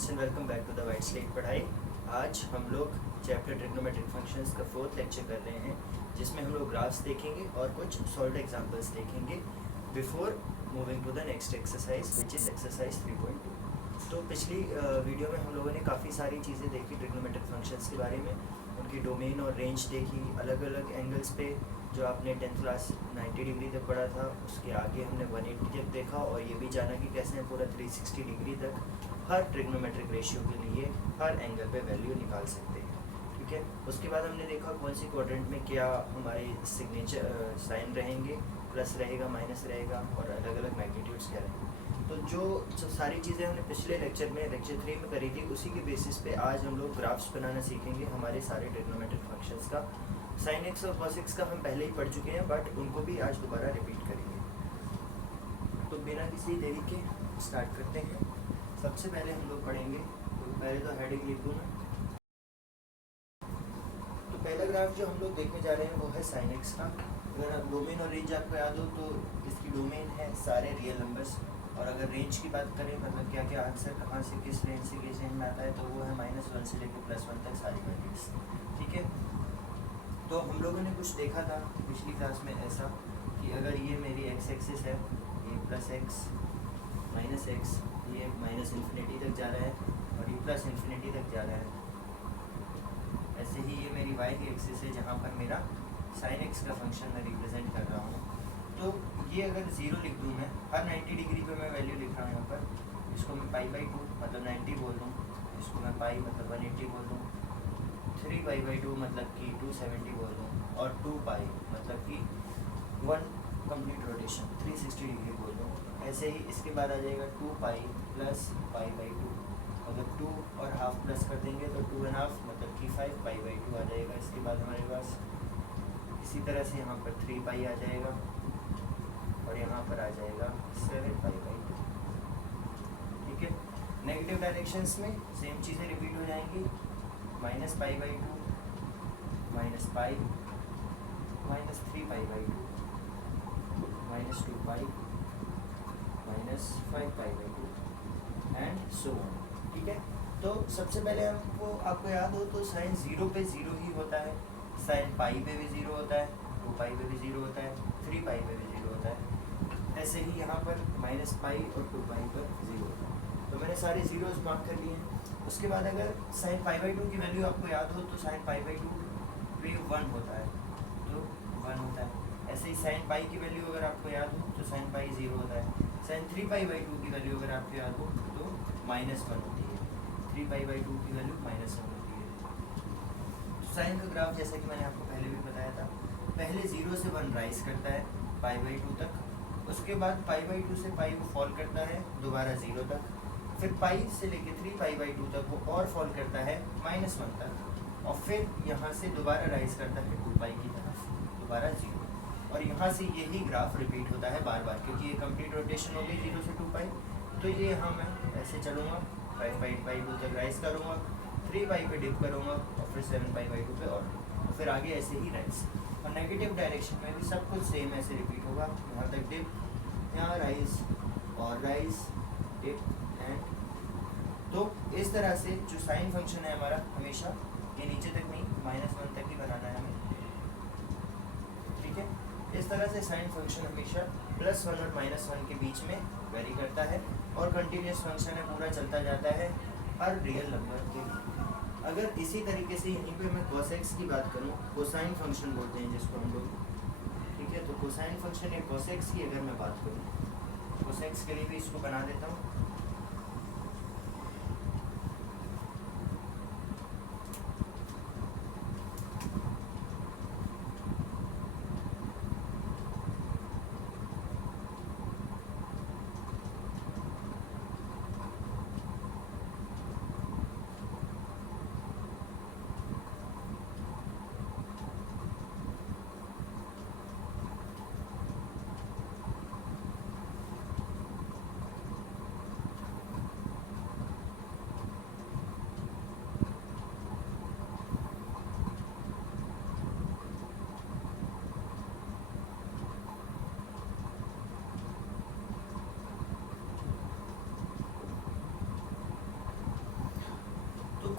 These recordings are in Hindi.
Students and welcome back to the White Slate पढ़ाई। आज हम लोग चैप्टर ट्रिग्नोमेट्रिक फंक्शंस का 4th लेक्चर कर रहे हैं, जिसमें हम लोग ग्राफ्स देखेंगे और कुछ सॉल्व्ड एग्जांपल्स देखेंगे before moving to the next exercise which is exercise 3.2। तो पिछली वीडियो में हम लोगों ने काफ़ी सारी चीज़ें देखी ट्रिग्नोमेट्रिक फंक्शंस के बारे में, उनकी डोमेन और रेंज देखी, अलग अलग एंगल्स पे जो आपने 10th क्लास 90 डिग्री तक पढ़ा था, उसके आगे हमने 180 तक देखा और ये भी जाना कि कैसे हम पूरा 360 डिग्री तक हर ट्रिग्नोमेट्रिक रेशियो के लिए हर एंगल पे वैल्यू निकाल सकते हैं। ठीक है, उसके बाद हमने देखा कौन सी क्वाड्रेंट में क्या हमारे सिग्नेचर साइन रहेंगे, प्लस रहेगा, माइनस रहेगा और अलग अलग मैग्नीट्यूड्स क्या रहेंगे। तो जो सारी चीज़ें हमने पिछले लेक्चर में लेक्चर 3 में करी थी, उसी के बेसिस पे आज हम लोग ग्राफ्स बनाना सीखेंगे हमारे सारे ट्रिग्नोमेट्रिक फंक्शंस का। साइन एक्स और कॉस एक्स का हम पहले ही पढ़ चुके हैं, बट उनको भी आज दोबारा रिपीट करेंगे। तो बिना किसी देरी के स्टार्ट करते हैं। सबसे पहले हम लोग पढ़ेंगे, तो पहले तो हेडिंग लिख दूँ मैं। तो पहला ग्राफ जो हम लोग देखने जा रहे हैं वो है साइन एक्स का। अगर आप डोमेन और रेंज आपको याद हो तो इसकी डोमेन है सारे रियल नंबर्स, और अगर रेंज की बात करें मतलब क्या क्या आंसर कहाँ से किस रेंज से किस रेंज में आता है, तो वो है -1 से लेकर +1 तक सारी वैल्यूज। ठीक है, तो हम लोगों ने कुछ देखा था पिछली क्लास में ऐसा कि अगर ये मेरी एक्स एक्सिस है, ये +x -x, ये -∞ तक जा रहा है और ये +∞ तक जा रहा है। ऐसे ही ये मेरी y की एक्सिस है जहाँ पर मेरा sin x का फंक्शन मैं रिप्रेजेंट कर रहा हूँ। तो ये अगर 0 लिख दूँ, मैं हर 90 डिग्री पे मैं वैल्यू लिख रहा हूँ यहाँ पर। इसको मैं π/2 मतलब 90 बोल दूँ, इसको मैं पाई मतलब 180 बोल दूँ, 3π/2 मतलब कि 270 बोल दूँ, और 2π मतलब कि 1 कंप्लीट रोटेशन 360 डिग्री बोल दूँ। ऐसे ही इसके बाद आ जाएगा 2π + π/2। अगर 2 और हाफ प्लस कर देंगे तो 2.5 मतलब कि 5π/2 आ जाएगा। इसके बाद हमारे पास इसी तरह से यहाँ पर 3π आ जाएगा और यहाँ पर आ जाएगा 7π/2। ठीक है, नेगेटिव डायरेक्शंस में सेम चीज़ें रिपीट हो जाएंगी, -π/2 -π -3π/2 -2π -5π/2 एंड सो ऑन। ठीक है, तो सबसे पहले आपको याद हो तो साइन 0 पे 0 ही होता है, साइन π पे भी 0 होता है, 2π पे भी 0 होता है, 3π पे भी 0 होता है। ऐसे ही यहाँ पर -π और 2π पर 0 होता है। तो मैंने सारे जीरोस मार्क कर लिए हैं। उसके बाद अगर साइन π/2 की वैल्यू आपको याद हो तो साइन π/2 पे 1 होता है, तो 1 होता है। ऐसे ही साइन π की वैल्यू अगर आपको याद हो तो साइन π 0 होता है। साइन 3π/2 की वैल्यू अगर आपको याद हो तो -1 होती है, 3π/2 की वैल्यू -1 होती है। साइन का ग्राफ जैसा कि मैंने आपको पहले भी बताया था, पहले 0 से 1 राइज करता है π/2 तक, उसके बाद π/2 से π वो फॉल करता है दोबारा 0 तक, फिर π से लेके 3π/2 तक वो और फॉल करता है -1 तक, और फिर यहाँ से दोबारा राइज करता है 2π की तरफ दोबारा 0, और यहाँ से यही ग्राफ रिपीट होता है बार बार, क्योंकि ये कंप्लीट रोटेशन हो गई 0 से 2π। तो ये यहाँ मैं ऐसे चलूँगा, 5π/2 तक राइज करूँगा, 3π पे डिप करूँगा और फिर 7π/2 पे और फिर आगे ऐसे ही राइज। और नेगेटिव डायरेक्शन में भी सब कुछ सेम ऐसे रिपीट होगा, यहाँ तक डिप, यहाँ राइज और राइज, डिप एंड। तो इस तरह से जो साइन फंक्शन है हमारा हमेशा ये नीचे तक नहीं -1 तक ही बनाना है हमें। ठीक है, इस तरह से साइन फंक्शन हमेशा +1 और -1 के बीच में वेरी करता है और कंटिन्यूस फंक्शन है, पूरा चलता जाता है हर रियल नंबर के लिए। अगर इसी तरीके से यहीं पे मैं cos x की बात करूँ, कोसाइन फंक्शन बोलते हैं जिसको हम लोग। ठीक है, तो कोसाइन फंक्शन या cos x की अगर मैं बात करूँ, cos x के लिए भी इसको बना देता हूँ।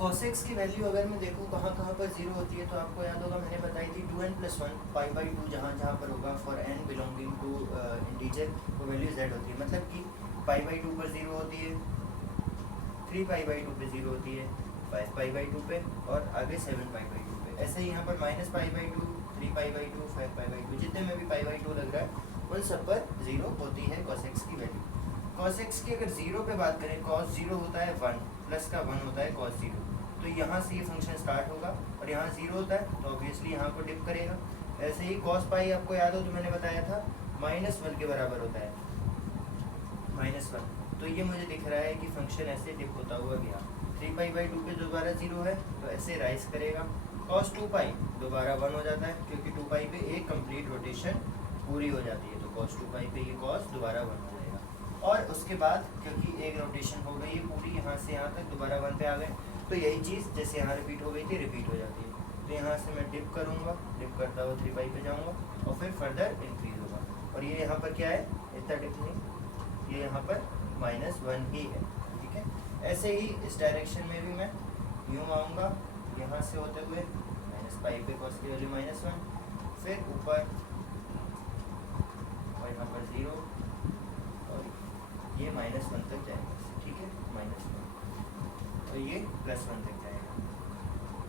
cosx की वैल्यू अगर मैं देखूँ कहाँ कहाँ पर जीरो होती है, तो आपको याद होगा मैंने बताई थी 2n+1 पाई/2 जहाँ जहाँ पर होगा for n belonging to integer वो वैल्यू z होती है। मतलब कि पाई/2 पर जीरो होती है, 3 पाई/2 पे जीरो होती है, 5 पाई/2 पे और आगे 7 पाई/2 पे। ऐसे ही यहाँ पर -पाई/2, 3 पाई/2, 5 पाई/2 जितने में भी पाई/2 लग रहा है उन सब पर जीरो होती है cosx की वैल्यू। cosx की अगर जीरो पे बात करें, cos 0 होता है 1, प्लस का 1 होता है cos 0, तो यहाँ से ये फंक्शन स्टार्ट होगा और यहाँ 0 होता है तो ऑब्वियसली यहाँ को डिप करेगा। ऐसे ही cos पाई आपको याद हो तो मैंने बताया था -1 के बराबर होता है, -1। तो ये मुझे दिख रहा है कि फंक्शन ऐसे डिप होता हुआ गया। 3 पाई/2 पे दोबारा 0 है तो ऐसे राइज करेगा। cos 2 पाई दोबारा 1 हो जाता है क्योंकि 2 पाई पे एक कंप्लीट रोटेशन पूरी हो जाती है, तो cos 2 पाई पे ये cos दोबारा 1 हो जाएगा। और उसके बाद क्योंकि एक रोटेशन हो गई है पूरी यहाँ से यहाँ तक, दोबारा 1 पे आ गए, तो यही चीज़ जैसे यहाँ रिपीट हो गई थी रिपीट हो जाती है। तो यहाँ से मैं डिप करूँगा, डिप करता हुआ 3 पाई पे जाऊँगा और फिर फर्दर इंक्रीज होगा। और ये यहाँ पर क्या है, इतना डिप नहीं, ये यहाँ पर -1 ही है, ठीक है। ऐसे ही इस डायरेक्शन में भी मैं यूँ आऊँगा यहाँ से होते हुए -पाई पे cos की वैल्यू -1, फिर ऊपर और यहाँ पर 0 और ये -1 तक जाएगा, ठीक है, -1 और ये +1 तक जाएगा।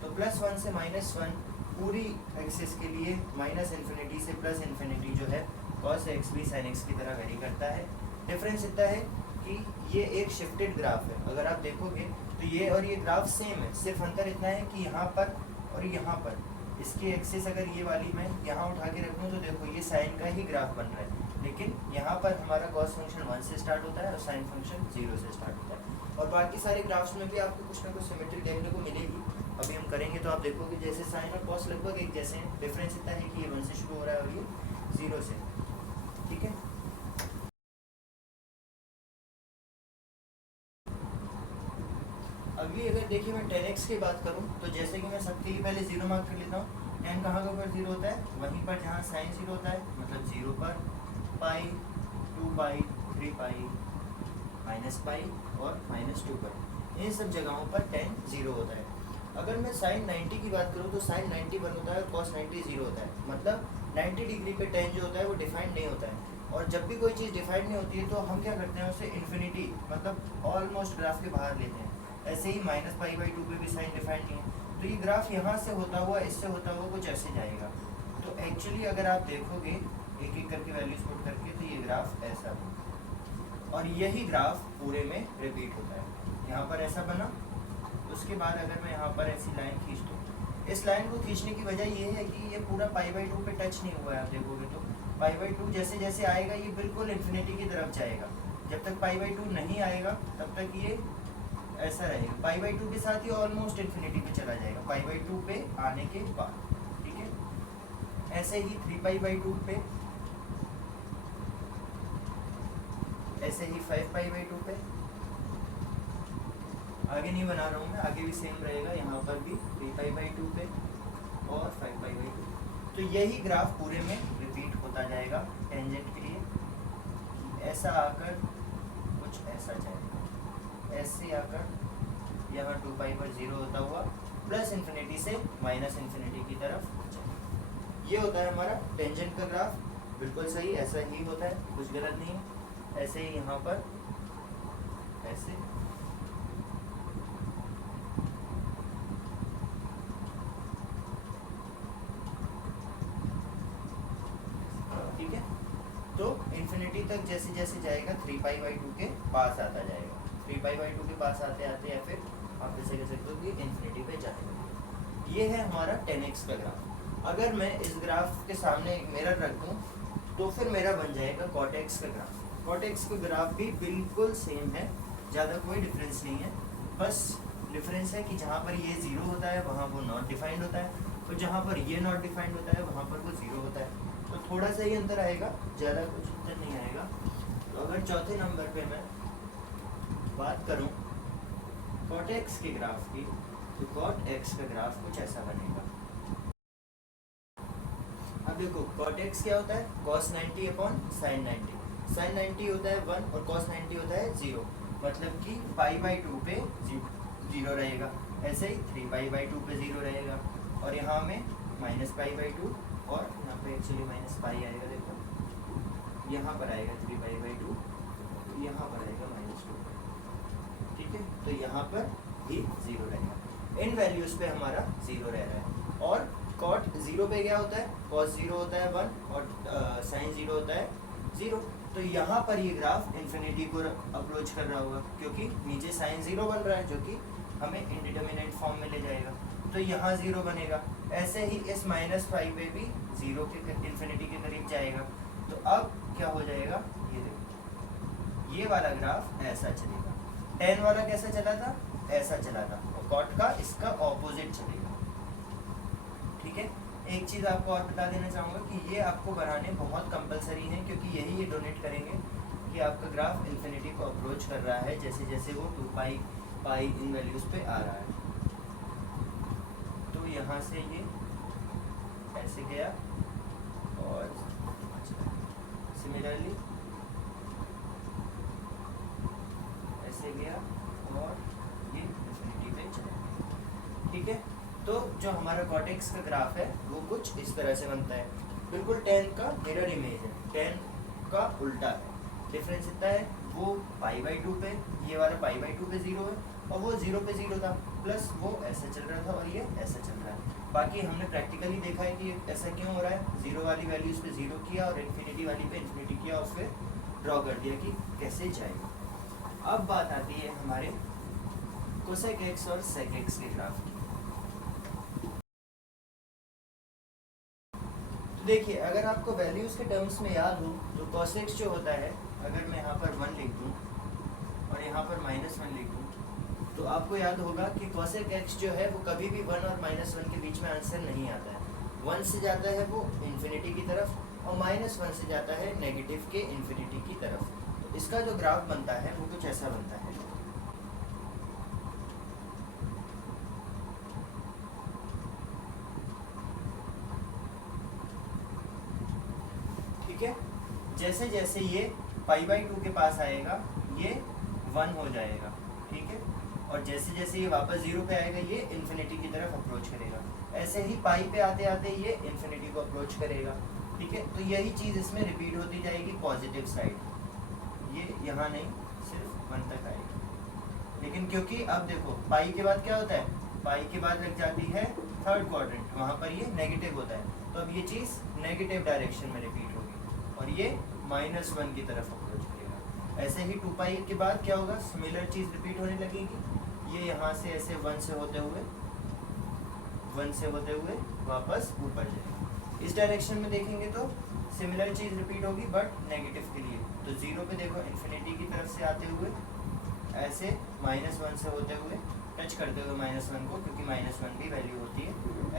तो +1 से -1 पूरी एक्सिस के लिए -इन्फिनिटी से +इन्फिनिटी जो है cos x भी sin x की तरह वेरी करता है। डिफरेंस इतना है कि ये एक शिफ्टेड ग्राफ है, अगर आप देखोगे तो ये और ये ग्राफ सेम है, सिर्फ अंतर इतना है कि यहाँ पर और यहाँ पर इसकी एक्सिस अगर ये वाली मैं यहाँ उठा के रखूँ तो देखो ये साइन का ही ग्राफ बन रहा है, लेकिन यहाँ पर हमारा cos फंक्शन 1 से स्टार्ट होता है और साइन फंक्शन 0 से स्टार्ट होता है। और बाकी सारे ग्राफ्स में भी आपको कुछ ना कुछ सिमेट्री देखने को मिलेगी, अभी हम करेंगे तो आप देखोगे जैसे साइन और cos लगभग एक जैसे हैं, डिफरेंस इतना है कि ये 1 से शुरू हो रहा है और ये 0 से, ठीक है। अगली अगर देखिए मैं 10x की बात करूं तो जैसे कि मैं सबके ही पहले 0 मार्क कर लेता हूँ। n कहाँ पर 0 होता है, वहीं पर जहाँ साइन 0 होता है, मतलब 0 पर पाई, 2 पाई, 3 पाई, -पाई और -2 पर, इन सब जगहों पर tan 0 होता है। अगर मैं साइन 90 की बात करूँ तो साइन 90 1 होता है और cos 90 0 होता है, मतलब 90 डिग्री पे tan जो होता है वो डिफाइंड नहीं होता है। और जब भी कोई चीज़ डिफाइंड नहीं होती है तो हम क्या करते हैं, उसे इन्फिनिटी मतलब ऑलमोस्ट ग्राफ के बाहर लेते हैं। ऐसे ही -पाई/2 पे भी साइन डिफाइंड नहीं है, तो ये ग्राफ यहाँ से होता हुआ इससे होता हुआ कुछ ऐसे जाएगा। तो एक्चुअली अगर आप देखोगे एक एक करके वैल्यूज पुट करके तो ये ग्राफ ऐसा होगा और यही ग्राफ पूरे में रिपीट होता है। यहाँ पर ऐसा बना, उसके बाद अगर मैं यहाँ पर ऐसी लाइन खींच दूँ, इस लाइन को खींचने की वजह ये है कि ये पूरा पाई/2 पे टच नहीं हुआ है। आप देखोगे तो पाई/2 जैसे जैसे आएगा ये बिल्कुल इन्फिनिटी की तरफ जाएगा, जब तक पाई/2 नहीं आएगा तब तक ये ऐसा रहेगा। पाई/2 के साथ ही ऑलमोस्ट इन्फिनिटी पे चला जाएगा पाई/2 पे आने के बाद, ठीक है। ऐसे ही 3 पाई/2 पे, ऐसे ही 5 पाई/2 पे, आगे नहीं बना रहा हूँ मैं, आगे भी सेम रहेगा, यहाँ पर भी 3 पाई/2 पे और 5 पाई/2। तो यही ग्राफ पूरे में रिपीट होता जाएगा टेंजेंट के लिए, ऐसा आकर कुछ ऐसा जाएगा, ऐसे आकर यहाँ 2 पाई पर 0 होता हुआ +इन्फिनिटी से -इन्फिनिटी की तरफ। ये होता है हमारा टेंजेंट का ग्राफ, बिल्कुल सही ऐसा ही होता है, कुछ गलत नहीं है। ऐसे ही यहाँ पर ऐसे, ठीक है। तो इन्फिनिटी तक जैसे जैसे जाएगा 3 पाई/2 के पास आता जाएगा, 3 पाई/2 के पास आते आते या फिर आप जैसे कह सकते हो कि इन्फिनिटी पे जाएगा। ये है हमारा 10x का ग्राफ। अगर मैं इस ग्राफ के सामने एक मिरर रख दूँ तो फिर मेरा बन जाएगा cot x का ग्राफ। cot x का ग्राफ भी बिल्कुल सेम है, ज़्यादा कोई डिफरेंस नहीं है, बस डिफरेंस है कि जहाँ पर ये 0 होता है वहाँ वो नॉट डिफाइंड होता है, और जहाँ पर ये नॉट डिफाइंड होता है वहाँ पर वो 0 होता है। तो थोड़ा सा ही अंतर आएगा, ज़्यादा कुछ अंतर नहीं आएगा। तो अगर चौथे नंबर पे मैं बात करूं cot x के ग्राफ की, तो cot x का ग्राफ कुछ ऐसा बनेगा। अब देखो cot x क्या होता है, cos 90 अपॉन sin 90। sin 90 होता है 1 और cos 90 होता है 0, मतलब कि पाई/2 पे जीरो रहेगा। ऐसे ही 3π/2 पे जीरो रहेगा, और यहाँ में -π/2, और यहाँ पे एक्चुअली -π आएगा, देखो यहाँ पर आएगा 3π/2, यहाँ पर आएगा -2, ठीक है। तो यहाँ पर भी जीरो रहेगा, इन वैल्यूज पे हमारा जीरो रह रहा है। और कॉट जीरो पे क्या होता है, कॉस जीरो होता है 1, और साइन जीरो होता है 0। तो यहाँ पर ये ग्राफ इन्फिनिटी को अप्रोच कर रहा होगा, क्योंकि नीचे साइन जीरो बन रहा है जो कि हमें इनडिटर्मिनेट फॉर्म में ले जाएगा, तो यहाँ जीरो बनेगा। ऐसे ही इस -5 पे भी जीरो के इन्फिनिटी के करीब जाएगा। तो अब क्या हो जाएगा, ये देखो ये वाला ग्राफ ऐसा चलेगा, tan वाला कैसा चला था, ऐसा चला था, और कॉट का इसका ऑपोजिट चलेगा, ठीक है। एक चीज़ आपको और बता देना चाहूँगा कि ये आपको बनाने बहुत कंपलसरी है, क्योंकि यही ये डोनेट करेंगे कि आपका ग्राफ इन्फिनिटी को अप्रोच कर रहा है जैसे जैसे वो 2π इन वैल्यूज़ पे आ रहा है। तो यहाँ से ये ऐसे गया, और सिमिलरली ऐसे गया, और ये इन्फिनिटी पे चला गया, ठीक है। तो जो हमारा कॉटेक्स का ग्राफ है वो कुछ इस तरह से बनता है, बिल्कुल tan का मिरर इमेज है, tan का उल्टा है। डिफरेंस इतना है, वो π/2 पे, ये वाला π/2 पे जीरो है, और वो 0 पे जीरो था, प्लस वो ऐसा चल रहा था और ये ऐसा चल रहा है। बाकी हमने प्रैक्टिकली देखा है कि ऐसा क्यों हो रहा है, जीरो वाली वैल्यूज पे जीरो किया और इन्फिनिटी वाली पे इन्फिनिटी किया, और फिर ड्रॉ कर दिया कि कैसे जाएगा। अब बात आती है हमारे कोसेक एक्स और सेक एक्स के ग्राफ की। तो देखिए, अगर आपको वैल्यूज़ के टर्म्स में याद हो तो cos x जो होता है, अगर मैं यहाँ पर 1 लिख दूँ और यहाँ पर -1 लिख दूँ, तो आपको याद होगा कि cosec x जो है वो कभी भी 1 और -1 के बीच में आंसर नहीं आता है। 1 से जाता है वो इन्फिनिटी की तरफ, और -1 से जाता है नेगेटिव के इन्फिनिटी की तरफ। तो इसका जो ग्राफ बनता है वो कुछ ऐसा बनता है। ठीक है, जैसे जैसे ये π/2 के पास आएगा ये 1 हो जाएगा, ठीक है, और जैसे जैसे ये वापस 0 पे आएगा ये इन्फिनिटी की तरफ अप्रोच करेगा। ऐसे ही पाई पे आते आते ये इन्फिनिटी को अप्रोच करेगा, ठीक है। तो यही चीज़ इसमें रिपीट होती जाएगी पॉजिटिव साइड, ये यहाँ नहीं सिर्फ 1 तक आएगा। लेकिन क्योंकि अब देखो पाई के बाद क्या होता है, पाई के बाद लग जाती है थर्ड क्वाड्रेंट, वहाँ पर ये नेगेटिव होता है, तो अब ये चीज़ नेगेटिव डायरेक्शन में रिपीट होगी और ये -1 की तरफ अप्रोच करेगा। ऐसे ही 2π के बाद क्या होगा, सिमिलर चीज़ रिपीट होने लगेगी। ये यहाँ से ऐसे 1 से होते हुए वापस ऊपर जाएगा। इस डायरेक्शन में देखेंगे तो सिमिलर चीज़ रिपीट होगी बट नेगेटिव के लिए। तो 0 पे देखो इन्फिनिटी की तरफ से आते हुए ऐसे -1 से होते हुए टच करते हुए -1 को, क्योंकि -1 भी वैल्यू होती है,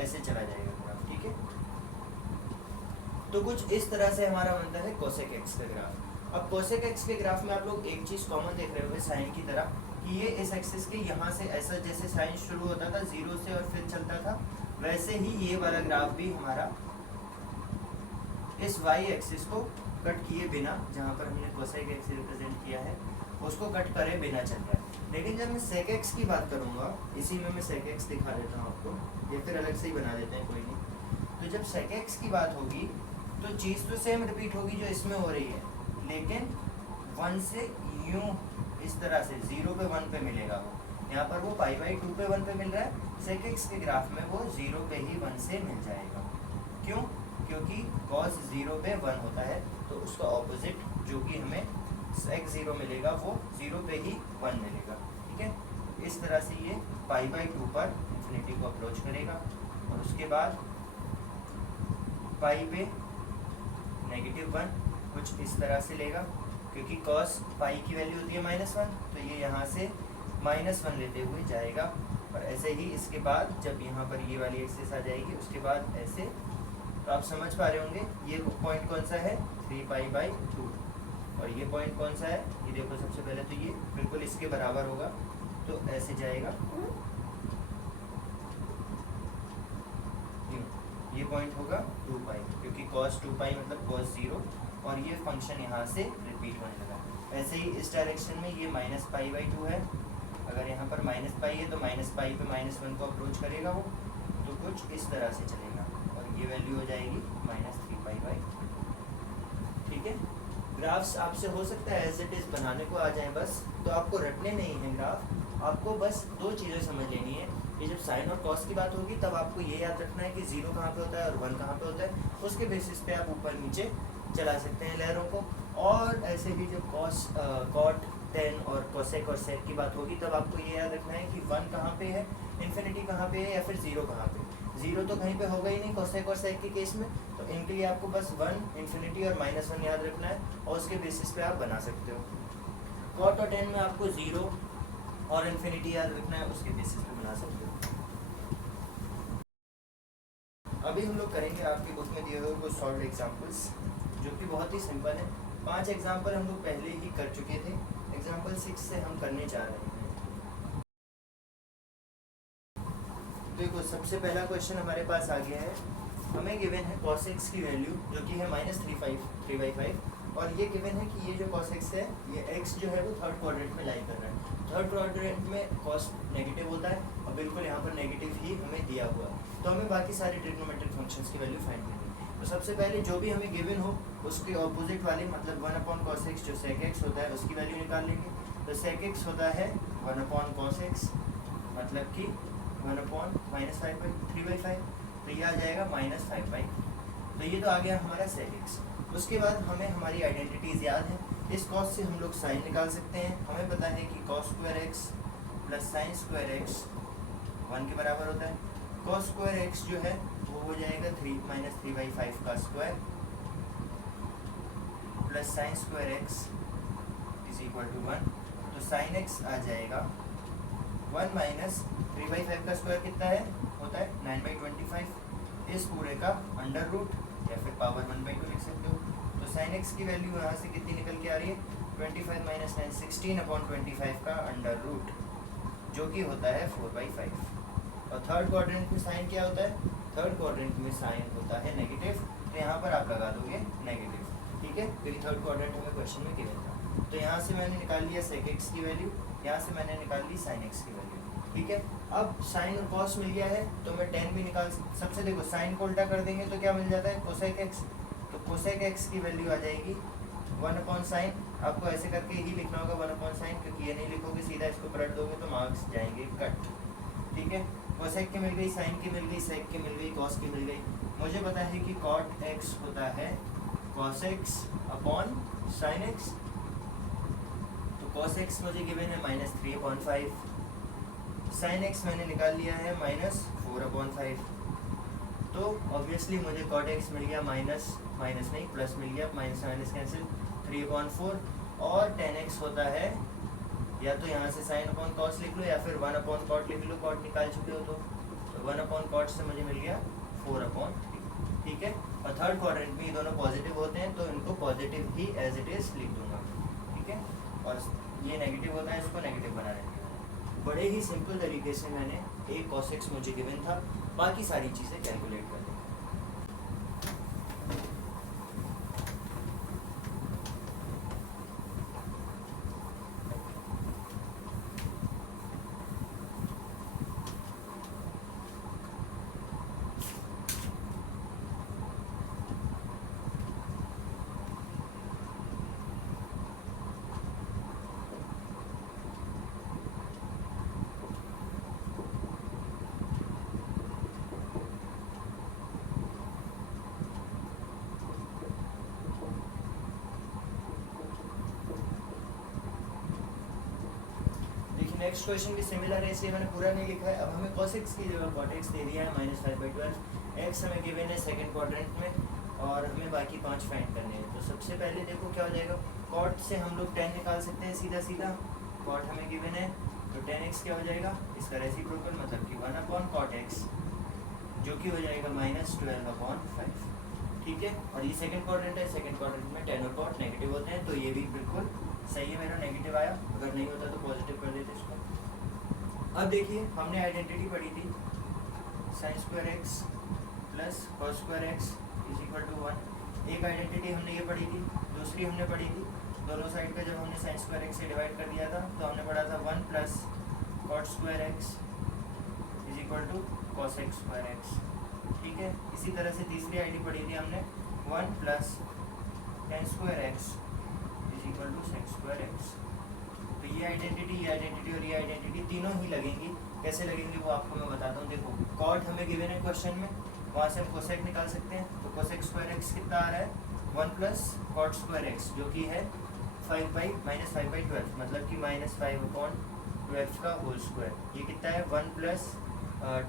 ऐसे चला जाएगा ग्राफ, ठीक है। तो कुछ इस तरह से हमारा बनता है कोसेक एक्स का ग्राफ। अब कोसेक एक्स के ग्राफ में आप लोग एक चीज़ कॉमन देख रहे होंगे साइन की तरह, कि ये इस एक्सिस के यहाँ से ऐसा जैसे साइन शुरू होता था 0 से और फिर चलता था, वैसे ही ये वाला ग्राफ भी हमारा इस y एक्सिस को कट किए बिना, जहाँ पर हमने कोसेक एक्स रिप्रेजेंट किया है उसको कट करे बिना चल रहा है। लेकिन जब मैं सेक एक्स की बात करूँगा, इसी में मैं सेक एक्स दिखा देता हूँ आपको, या फिर अलग से ही बना देते हैं, कोई नहीं। तो जब सेक एक्स की बात होगी तो चीज़ तो सेम रिपीट होगी जो इसमें हो रही है, लेकिन 1 से यूँ इस तरह से 0 पे 1 पे मिलेगा वो। यहाँ पर वो π/2 पे 1 पे मिल रहा है, सेक एक्स के ग्राफ में वो 0 पे ही 1 से मिल जाएगा। क्यों? क्योंकि cos 0 पे 1 होता है, तो उसका ऑपोजिट जो कि हमें sec 0 मिलेगा वो 0 पे ही 1 मिलेगा, ठीक है। इस तरह से ये π/2 पर इन्फिनिटी को अप्रोच करेगा और उसके बाद पाई पे -1 कुछ इस तरह से लेगा, क्योंकि cos पाई की वैल्यू होती है -1, तो ये यहाँ से -1 लेते हुए जाएगा। और ऐसे ही इसके बाद जब यहाँ पर ये वाली एक्सिस आ जाएगी उसके बाद ऐसे, तो आप समझ पा रहे होंगे ये पॉइंट कौन सा है, 3π/2, और ये पॉइंट कौन सा है, ये देखो सबसे पहले तो ये बिल्कुल इसके बराबर होगा, तो ऐसे जाएगा, ये पॉइंट होगा 2π, क्योंकि cos 2π मतलब cos 0, और ये फंक्शन यहाँ से रिपीट होने लगा। ऐसे ही इस डायरेक्शन में ये -π/2 है, अगर यहाँ पर माइनस पाई है तो माइनस पाई पे माइनस वन को अप्रोच करेगा वो, तो कुछ इस तरह से चलेगा और ये वैल्यू हो जाएगी -3π/। ठीक है, ग्राफ्स आपसे हो सकता है एज इट इज़ बनाने को आ जाए बस, तो आपको रटने नहीं है ग्राफ, आपको बस दो चीज़ें समझ लेनी है कि जब साइन और कॉस की बात होगी तब आपको ये याद रखना है कि 0 कहाँ पे होता है और 1 कहाँ पे होता है, उसके बेसिस पे आप ऊपर नीचे चला सकते हैं लहरों को। और ऐसे ही जब कॉट टेन और कोसेक और सेक की बात होगी तब आपको ये याद रखना है कि 1 कहाँ पे है, इन्फिनिटी कहाँ पे है या फिर 0 कहाँ पे। 0 तो कहीं पे होगा ही नहीं कोसेक और सेक के केस में, तो इनके लिए आपको बस 1, इन्फिनिटी और -1 याद रखना है और उसके बेसिस पे आप बना सकते हो। कॉट और टेन में आपको 0 और इन्फिनिटी याद रखना है, उसके बेसिस पे बना सकते हो। अभी हम लोग करेंगे आपकी बुक में दिए हुए कुछ सॉल्व एग्जाम्पल्स जो कि बहुत ही सिंपल है। 5 एग्जाम्पल हम लोग पहले ही कर चुके थे, एग्जाम्पल 6 से हम करने जा रहे हैं। देखो सबसे पहला क्वेश्चन हमारे पास आ गया है, हमें गिवन है cos x की वैल्यू जो कि है -3/5 और ये गिवन है कि ये जो cos x है ये x जो है वो थर्ड क्वाड्रेंट में लाई कर रहा है। थर्ड क्वाड्रेंट में cos नेगेटिव होता है और बिल्कुल यहाँ पर नेगेटिव ही हमें दिया हुआ है, तो हमें बाकी सारे ट्रिग्नोमेट्रिक फंक्शंस की वैल्यू फाइंड करनी है। तो सबसे पहले जो भी हमें गिवन हो उसके ऑपोजिट वाले मतलब 1/cos x जो sec x होता है उसकी वैल्यू निकाल लेंगे। तो sec x होता है 1/cos x मतलब कि 1/-5/3/5, तो ये आ जाएगा -5/। तो ये तो आ गया हमारा sec x। उसके बाद हमें हमारी आइडेंटिटीज़ याद हैं, इस cos से हम लोग साइन निकाल सकते हैं। हमें पता है कि cos square x plus sine square x 1 के बराबर होता है। cos स्क्वायर x जो है वो हो जाएगा 3/5 का square plus sine square x = 1, तो साइन x आ जाएगा 1 - 3/5 का स्क्वायर कितना है होता है 9/25, इस पूरे का अंडर रूट या फिर पावर 1/2 लिख सकते हो। तो साइन x की वैल्यू यहाँ से कितनी निकल के आ रही है 25 - 9 16/25 का अंडर रूट जो कि होता है 4/5। और थर्ड क्वाड्रेंट में साइन क्या होता है, थर्ड क्वाड्रेंट में साइन होता है नेगेटिव, तो यहाँ पर आप लगा दोगे नेगेटिव। ठीक है, क्योंकि थर्ड क्वाड्रेंट हमें क्वेश्चन में गिवन था। तो यहाँ से मैंने निकाल लिया sec x की वैल्यू, यहाँ से मैंने निकाल ली sin x की वैल्यू। ठीक है, अब साइन और cos मिल गया है तो मैं tan भी निकाल सबसे देखो साइन को उल्टा कर देंगे तो क्या मिल जाता है cosec x, तो cosec x की वैल्यू आ जाएगी 1/sin। आपको ऐसे करके ही लिखना होगा 1/sin, क्योंकि ये नहीं लिखोगे सीधा इसको पलट दोगे तो मार्क्स जाएंगे कट। ठीक है, cosec की मिल गई, sin की मिल गई, sec की मिल गई, cos की मिल गई। मुझे पता है कि cot x होता है cos x upon sin x, तो cos x मुझे गिवन है -3/5, sin x मैंने निकाल लिया है -4/5, तो ऑब्वियसली मुझे cot x मिल गया माइनस नहीं प्लस मिल गया, माइनस माइनस कैंसिल 3/4, और tan x होता है या तो यहाँ से sin अपॉन cos लिख लो या फिर 1/cot लिख लो, cot निकाल चुके हो तो 1/cot से मुझे मिल गया 4/3। ठीक है, और थर्ड क्वाड्रेंट में ये दोनों पॉजिटिव होते हैं तो इनको पॉजिटिव ही एज इट इज लिख दूंगा। ठीक है, और ये नेगेटिव होता है इसको नेगेटिव बना देंगे। बड़े ही सिंपल तरीके से मैंने एक cos x मुझे गिवन था, बाकी सारी चीज़ें कैलकुलेट कर देंगे। नेक्स्ट क्वेश्चन भी सिमिलर है इसलिए मैंने पूरा नहीं लिखा है। अब हमें cos x की जगह cot x दे दिया है -5/12, x हमें गिवन है सेकंड क्वाड्रेंट में और हमें बाकी 5 फाइंड करने हैं। तो सबसे पहले देखो क्या हो जाएगा, cot से हम लोग tan निकाल सकते हैं सीधा, cot हमें गिवन है तो tan x क्या हो जाएगा, इसका रेसिप्रोकल मतलब कि 1/cot x जो कि हो जाएगा -12/5। ठीक है, और ये सेकंड क्वाड्रेंट है, सेकंड क्वाड्रेंट में tan और cot नेगेटिव होते हैं तो ये भी बिल्कुल सही है, मेरा नेगेटिव आया, अगर नहीं होता तो पॉजिटिव कर देते इसको। अब देखिए हमने आइडेंटिटी पढ़ी थी sin square x plus cos square x = 1। एक आइडेंटिटी हमने ये पढ़ी थी, दूसरी हमने पढ़ी थी दोनों साइड का जब हमने sin स्क्वायर x से डिवाइड कर दिया था तो हमने पढ़ा था 1 + cot square x is equal to cosec square x. ठीक है, इसी तरह से तीसरी आईडी पढ़ी थी हमने 1 plus tan square x is equal to sec square x. तो ये आइडेंटिटी और ये आइडेंटिटी तीनों ही लगेंगी। कैसे लगेंगे वो आपको मैं बताता हूँ। देखो कॉट हमें गिवन है क्वेश्चन में, वहाँ से हम कोसेक निकाल सकते हैं। तो कोसेक स्क्वायर एक्स कितना आ रहा है 1 प्लस कॉट स्क्वायर एक्स जो कि है 5/-5/12 मतलब कि -5/12 का होल स्क्वायर। ये कितना है 1 प्लस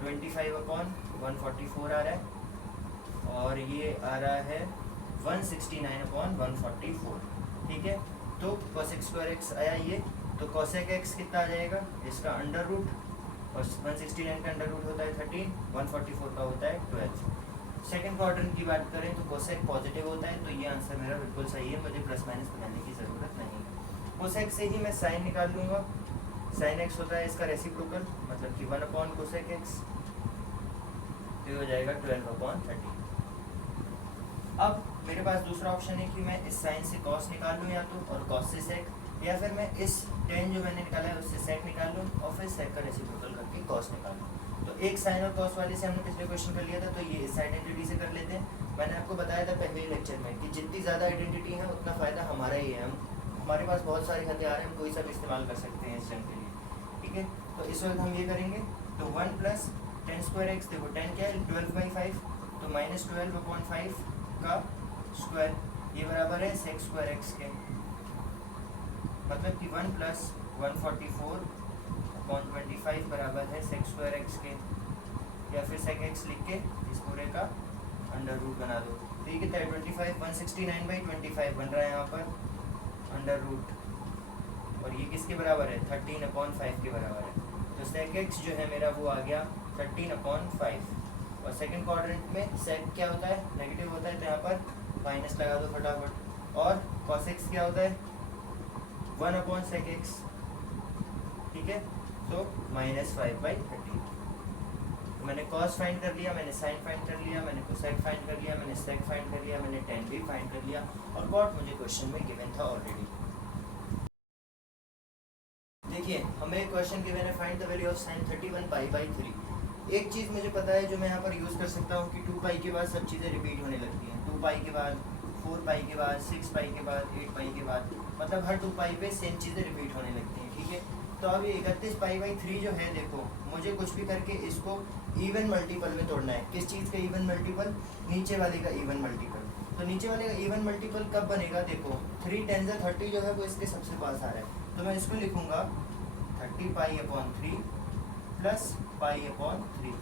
25/144 आ रहा है और ये आ रहा है 169/144। ठीक है, तो कोसेक स्क्वायर एक्स आया ये, तो कोसेक एक्स कितना आ जाएगा इसका अंडर रूट, और 169 का अंडर रूट होता है 13, 144 का होता है 12। सेकंड क्वाड्रेंट की बात करें तो कोसेक पॉजिटिव होता है, तो ये आंसर मेरा बिल्कुल सही है, मुझे प्लस माइनस बनाने की ज़रूरत नहीं। कोसेक से ही मैं साइन निकाल लूँगा। साइन एक्स होता है इसका रेसिप्रोकल मतलब कि 1/कोसेक एक्स, तो हो जाएगा 12/13। अब मेरे पास दूसरा ऑप्शन है कि मैं इस साइन से कॉस निकाल लूँ या तो, और कॉस से सेक, या फिर मैं इस टेन जो मैंने निकाला है उससे सेक निकाल लूँ और फिर सेक का रेसिप्रोकल करके कॉस निकाल लूँ। तो एक साइन और कॉस वाले से हमने पिछले क्वेश्चन कर लिया था, तो ये इस आइडेंटिटी से कर लेते हैं। मैंने आपको बताया था पहले ही लेक्चर में कि जितनी ज़्यादा आइडेंटिटी है उतना फ़ायदा हमारा ही है। हमारे पास बहुत सारे हथियार हैं, हम कोई सा भी इस्तेमाल कर सकते हैं इस जंग के लिए। ठीक है, तो इस वक्त हम ये करेंगे। तो 1 प्लस टेन स्क्वायर एक्स, देखो 10 क्या है 12/5, तो -12/5 का स्क्वायर, ये बराबर है सेक स्क्वायर एक्स के, मतलब कि 1 प्लस 144/25 बराबर है सेक स्क्वायर एक्स के, या फिर सेक एक्स लिख के इस पूरे का अंडर रूट बना दो। तो ये कितना है 25, 169/25 बन रहा है यहाँ पर अंडर रूट, और ये किसके बराबर है 13/5 के बराबर है। तो सेक एक्स जो है मेरा वो आ गया 13/5। और सेकंड क्वाड्रेंट में सेक क्या होता है नेगेटिव होता है, तो यहाँ पर माइनस लगा दो फटाफट। और कॉस एक्स क्या होता है 1/सेक एक्स। ठीक है, तो -5/13। तो मैंने कॉस फाइंड कर लिया, मैंने साइन फाइंड कर लिया, मैंने कोसेक फाइंड कर लिया, मैंने सेक फाइंड कर लिया, मैंने टेन भी फाइंड कर लिया, और कॉट मुझे क्वेश्चन में गिवन था ऑलरेडी। देखिए हमें क्वेश्चन गिवन है find the value of sine 31π/3। एक चीज़ मुझे पता है जो मैं यहाँ पर यूज़ कर सकता हूँ कि 2π के बाद सब चीज़ें रिपीट होने लगती हैं। 2π के बाद 4π के बाद 6π के बाद 8π के बाद, मतलब हर 2π पे सेम चीज़ें रिपीट होने लगती हैं। ठीक है, तो अब ये 31π/3 जो है, देखो मुझे कुछ भी करके इसको इवन मल्टीपल में तोड़ना है। किस चीज़ का इवन मल्टीपल, नीचे वाले का इवन मल्टीपल। तो नीचे वाले का इवन मल्टीपल कब बनेगा, देखो 3 × 10 = 30 जो है वो इसके सबसे पास आ रहा है, तो मैं इसको लिखूँगा 30π/3 प्लस π/3।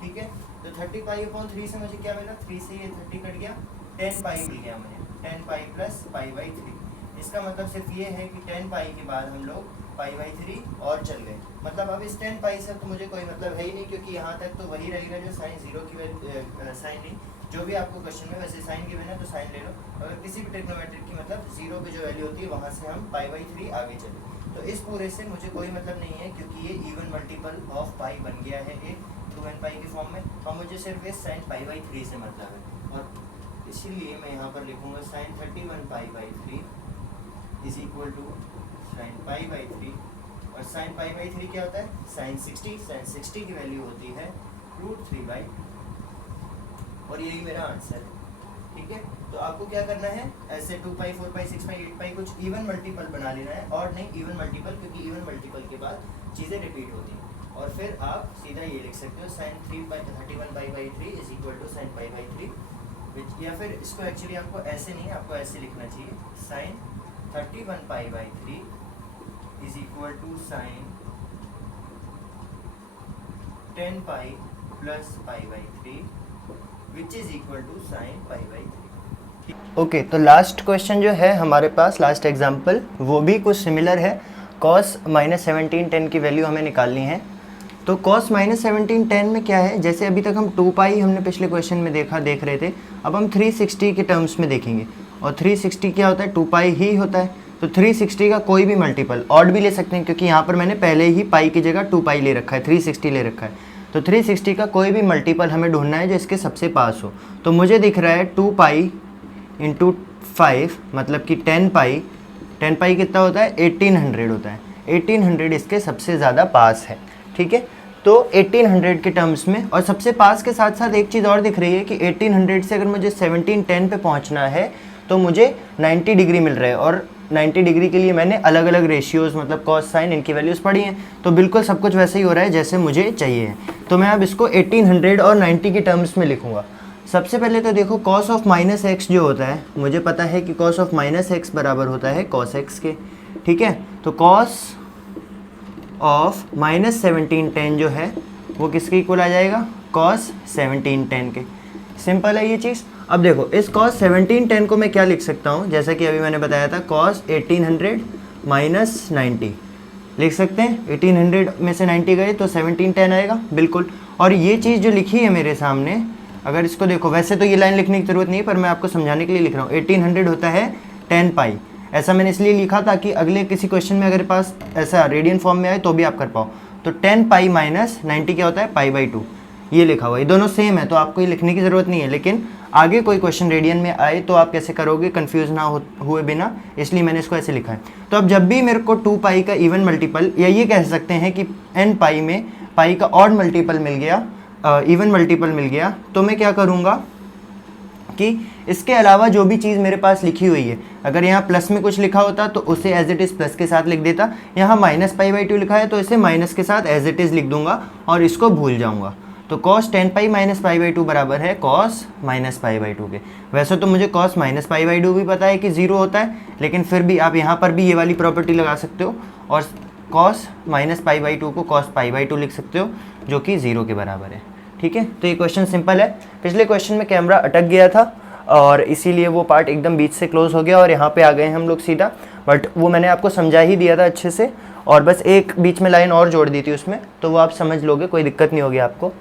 ठीक है, तो 30π/3 से मुझे क्या मिला, 3 से ये 30 कट गया, 10π मिल गया मुझे, 10π प्लस π/3। इसका मतलब सिर्फ ये है कि 10π के बाद हम लोग π/3 और चल गए। मतलब अब इस 10π से तो मुझे कोई मतलब है ही नहीं, क्योंकि यहाँ तक तो वही रहेगा जो साइन 0 की साइन नहीं, जो भी आपको क्वेश्चन में वैसे साइन गिवन है तो साइन ले लो। अगर किसी भी ट्रिग्नोमेट्रिक की मतलब 0 पे जो वैल्यू होती है वहाँ से हम π/3 आगे चले, तो इस पूरे से मुझे कोई मतलब नहीं है, क्योंकि ये इवन मल्टीपल ऑफ पाई बन गया है एक 2nπ के फॉर्म में, और मुझे सिर्फ इस साइन π/3 से मतलब है। और इसीलिए मैं यहाँ पर लिखूँगा sine 31π/3 is equal to sine π/3, और साइन π/3 क्या होता है साइन 60। साइन 60 की वैल्यू होती है √3/2, और यही मेरा आंसर है। ठीक है, तो आपको क्या करना है, ऐसे 2π 4π 6π 8π कुछ इवन मल्टीपल बना लेना है, और नहीं इवन मल्टीपल, क्योंकि इवन मल्टीपल के बाद चीज़ें रिपीट होती हैं। और फिर आप सीधा ये लिख सकते हो sine 31π/3 is equal to sine π/3, या फिर इसको एक्चुअली आपको ऐसे नहीं, आपको ऐसे लिखना चाहिए sine 31π/3 is equal to sine 10π plus π/3 which is equal to sine π/3। Okay, तो लास्ट क्वेश्चन जो है हमारे पास, लास्ट एग्जांपल, वो भी कुछ सिमिलर है। cos -17 10 की वैल्यू हमें निकालनी है। तो cos -17 10 में क्या है, जैसे अभी तक हम 2π हमने पिछले क्वेश्चन में देख रहे थे, अब हम 360 के टर्म्स में देखेंगे। और 360 क्या होता है, 2π ही होता है। तो 360 का कोई भी मल्टीपल, ऑड भी ले सकते हैं, क्योंकि यहाँ पर मैंने पहले ही पाई की जगह 2π ले रखा है, 360 ले रखा है। तो 360 का कोई भी मल्टीपल हमें ढूंढना है जो इसके सबसे पास हो। तो मुझे दिख रहा है 2π × 5 मतलब कि 10π कितना होता है 1800 होता है। 1800 इसके सबसे ज़्यादा पास है, ठीक है। तो 1800 के टर्म्स में, और सबसे पास के साथ साथ एक चीज़ और दिख रही है कि 1800 से अगर मुझे 1710 पे पहुंचना है तो मुझे 90 डिग्री मिल रहा है, और 90 डिग्री के लिए मैंने अलग अलग रेशियोज़ मतलब कॉस साइन इनकी वैल्यूज़ पढ़ी हैं, तो बिल्कुल सब कुछ वैसे ही हो रहा है जैसे मुझे चाहिए। तो मैं अब इसको 1800 और 90 के टर्म्स में लिखूँगा। सबसे पहले तो देखो कॉस ऑफ माइनस एक्स जो होता है, मुझे पता है कि कॉस ऑफ माइनस एक्स बराबर होता है कॉस एक्स के, ठीक है। तो कॉस ऑफ माइनस 1710 जो है वो किसके इक्वल आ जाएगा, कॉस 1710 के। सिंपल है ये चीज़। अब देखो इस कॉस 1710 को मैं क्या लिख सकता हूँ, जैसा कि अभी मैंने बताया था कॉस 1800 माइनस 90 लिख सकते हैं। 1800 में से 90 गए तो 1710 आएगा, बिल्कुल। और ये चीज़ जो लिखी है मेरे सामने, अगर इसको देखो, वैसे तो ये लाइन लिखने की ज़रूरत नहीं है पर मैं आपको समझाने के लिए लिख रहा हूँ। 1800 होता है 10 पाई, ऐसा मैंने इसलिए लिखा ताकि अगले किसी क्वेश्चन में अगर पास ऐसा रेडियन फॉर्म में आए तो भी आप कर पाओ। तो 10 पाई माइनस 90 क्या होता है, पाई/2, ये लिखा हुआ है। ये दोनों सेम है तो आपको ये लिखने की ज़रूरत नहीं है, लेकिन आगे कोई क्वेश्चन रेडियन में आए तो आप कैसे करोगे कंफ्यूज ना हुए बिना, इसलिए मैंने इसको ऐसे लिखा है। तो अब जब भी मेरे को 2 पाई का इवन मल्टीपल, या ये कह सकते हैं कि n पाई में पाई का ऑड मल्टीपल मिल गया, इवन मल्टीपल मिल गया, तो मैं क्या करूँगा कि इसके अलावा जो भी चीज़ मेरे पास लिखी हुई है, अगर यहाँ प्लस में कुछ लिखा होता तो उसे एज इट इज़ प्लस के साथ लिख देता, यहाँ माइनस पाई/2 लिखा है तो इसे माइनस के साथ एज इट इज़ लिख दूंगा और इसको भूल जाऊंगा। तो कॉस 10 पाई माइनस पाई/2 बराबर है कॉस माइनस पाई/2 के। वैसे तो मुझे कॉस माइनस पाई/2 भी पता है कि 0 होता है, लेकिन फिर भी आप यहाँ पर भी ये वाली प्रॉपर्टी लगा सकते हो और कॉस माइनस पाई/2 को कॉस पाई/2 लिख सकते हो, जो कि 0 के बराबर है, ठीक है। तो ये क्वेश्चन सिंपल है। पिछले क्वेश्चन में कैमरा अटक गया था और इसीलिए वो पार्ट एकदम बीच से क्लोज हो गया और यहाँ पे आ गए हम लोग सीधा, बट वो मैंने आपको समझा ही दिया था अच्छे से, और बस एक बीच में लाइन और जोड़ दी थी उसमें, तो वो आप समझ लोगे, कोई दिक्कत नहीं होगी आपको।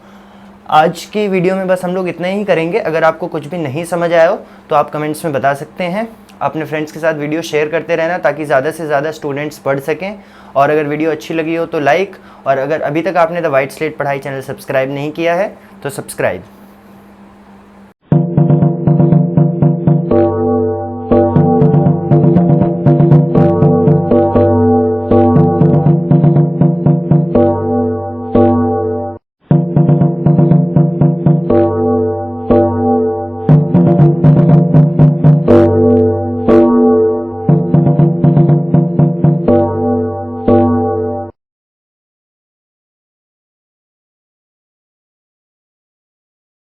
आज की वीडियो में बस हम लोग इतना ही करेंगे। अगर आपको कुछ भी नहीं समझ आया हो तो आप कमेंट्स में बता सकते हैं। अपने फ्रेंड्स के साथ वीडियो शेयर करते रहना ताकि ज़्यादा से ज़्यादा स्टूडेंट्स पढ़ सकें, और अगर वीडियो अच्छी लगी हो तो लाइक, और अगर अभी तक आपने द वाइट स्लेट पढ़ाई चैनल सब्सक्राइब नहीं किया है तो सब्सक्राइब।